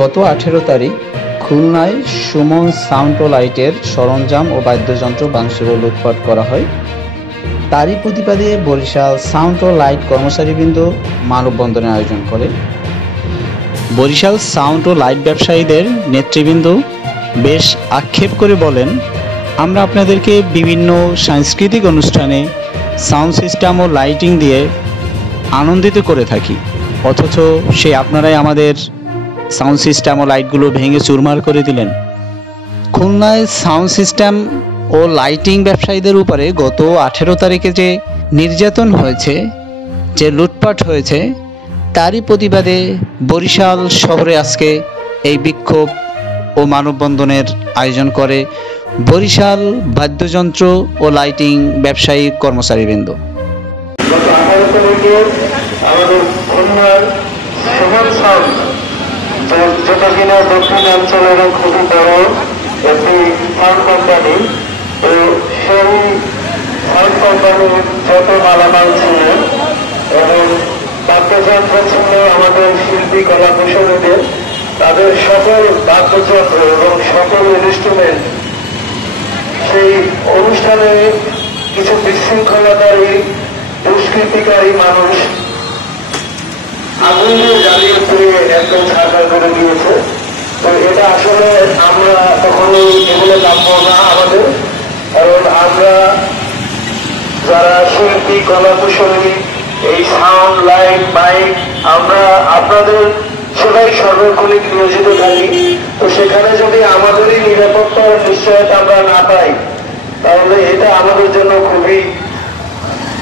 গত 18 তারিখ খুলনায় সুমন সাউন্ড ও লাইটের সরঞ্জাম ও বাদ্যযন্ত্র ভাঙচুর ও লুটপাট করা হয়। তারই প্রতিবাদে বরিশাল সাউন্ড ও লাইট কর্মচারীবৃন্দ মানববন্ধনের আয়োজন করে। বরিশাল সাউন্ড ও লাইট ব্যবসায়ীদের নেতৃবৃন্দ বেশ আক্ষেপ করে বলেন, আমরা আপনাদেরকে বিভিন্ন সাংস্কৃতিক অনুষ্ঠানে সাউন্ড সিস্টেম ও লাইটিং দিয়ে আনন্দিত করে থাকি, অথচ আপনারাই আমাদের সাউন্ড সিস্টেম ও লাইটগুলো ভেঙে চুরমার করে দিলেন। খুলনায় সাউন্ড সিস্টেম ও লাইটিং ব্যবসায়ীদের উপরে গত 18 তারিখে যে নির্যাতন হয়েছে, যে লুটপাট হয়েছে, তারই প্রতিবাদে বরিশাল শহরে আজকে এই বিক্ষোভ ও মানববন্ধনের আয়োজন করে বরিশাল বাদ্যযন্ত্র ও লাইটিং ব্যবসায়ী কর্মচারীবৃন্দ। গত 18 তারিখে আমাদের খুলনার সুমন সাউন্ড, যেটা কিনা দক্ষিণাঞ্চলের খুবই বড় একটি সাউন্ড কোম্পানি, তো সেই সাউন্ড কোম্পানির যত মালামাল ছিল এবং বাদ্যযন্ত্র ছিল আমাদের শিল্পী কলা কুশলীদের, তাদের সকল বাদ্যযন্ত্র এবং সকল ইনস্ট্রুমেন্ট সেই অনুষ্ঠানে কিছু বিশৃঙ্খলাকারী দুষ্কৃতিকারী মানুষ আগুন দিয়ে জ্বালিয়ে পুড়িয়ে একদম ছাড়খাড় করে দিয়েছে। তো এটা আসলে আমরা কখনোই এগুলো কাম্য না আমাদের, কারণ আমরা যারা শিল্পী কলা কুশলী, এই সাউন্ড লাইট মাইক, আমরা আপনাদের সেটাই সর্বক্ষণিক নিয়োজিত থাকি। তো সেখানে যদি আমাদেরই নিরাপত্তার নিশ্চয়তা আমরা না পাই, তাহলে এটা আমাদের জন্য খুবই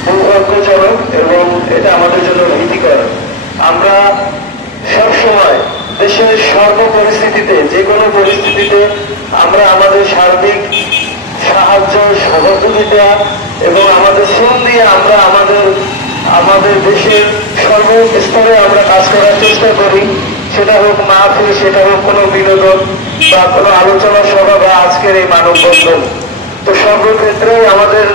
দুর্ভাগ্যজনক এবং এটা আমাদের জন্য ভীতিকর। আমরা সবসময় দেশের সর্ব পরিস্থিতিতে, যে কোনো পরিস্থিতিতে আমরা আমাদের সার্বিক সাহায্য, সহযোগিতা এবং আমাদের শ্রম দিয়ে আমরা আমাদের দেশের সর্বস্তরে আমরা কাজ করার চেষ্টা করি। সেটা হোক মাহফিল, সেটা হোক কোনো বিনোদন বা কোনো আলোচনা সভা বা আজকের এই মানববন্ধন। তো সর্বক্ষেত্রে আমাদের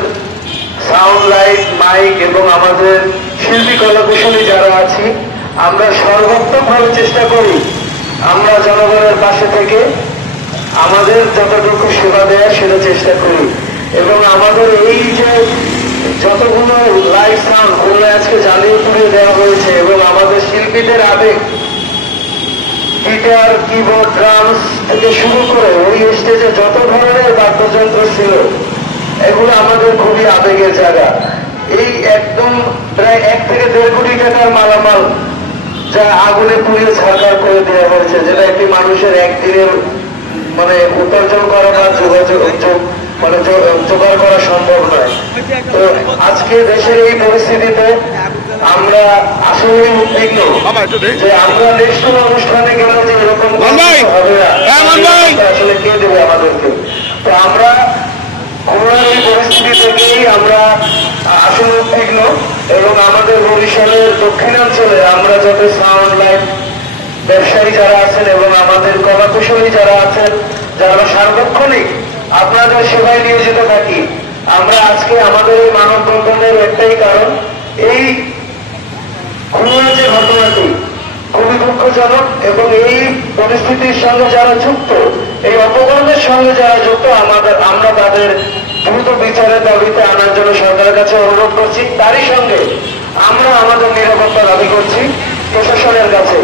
সাউন্ড লাইট মাইক এবং আমাদের শিল্পী কলা কুশলী যারা আছি, আমরা সর্বোত্তমভাবে চেষ্টা করি আমরা জনগণের পাশে থেকে আমাদের যতটুকু সেবা দেওয়ার সেটা চেষ্টা করি। এবং আমাদের এই যে যতগুলো লাইভ সাউন্ড খুলে আজকে জ্বালিয়ে পুড়িয়ে দেওয়া হয়েছে এবং আমাদের শিল্পীদের আবেগ, গিটার, কিবোর্ড, ড্রামস থেকে শুরু করে ওই স্টেজে যত ধরনের বাদ্যযন্ত্র ছিল, এগুলো আমাদের খুবই আবেগের জায়গা। এই একদম প্রায় 1 থেকে 1.5 কোটি টাকার মালামাল যা আগুনে পুড়িয়ে ছাড়খাড় করে দেওয়া হয়েছে, যেটা একটি মানুষের একদিনের উপার্জন করা বা জোগাড় করা সম্ভব নয়। তো আজকে দেশের এই পরিস্থিতিতে আমরা আসলে উদ্বিগ্ন যে আমরা নেক্সট কোন অনুষ্ঠানে গেলে যে এরকম হবে না, আসলে কে দেবে আমাদেরকে। তো আমরা খুলনার এই পরিস্থিতি থেকেই আমরা আসলে উদ্বিগ্ন এবং আমাদের বরিশালের দক্ষিণাঞ্চলে আমরা যাতে সাউন্ড লাইট ব্যবসায়ী যারা আছেন এবং আমাদের কলা কুশলী যারা আছেন, যারা সার্বক্ষণিক আপনাদের সেবায় নিয়োজিত থাকি, আমরা আজকে আমাদের এই মানববন্ধনের একটাই কারণ, এই খুলনার যে ঘটনাটি খুবই দুঃখজনক এবং এই পরিস্থিতির সঙ্গে যারা যুক্ত, এই অপকর্মের সঙ্গে যারা যুক্ত, আমরা তাদের দ্রুত বিচারের দাবিতে আনার জন্য সরকারের কাছে অনুরোধ করছি। তারই সঙ্গে আমরা আমাদের নিরাপত্তা দাবি করছি প্রশাসনের কাছে।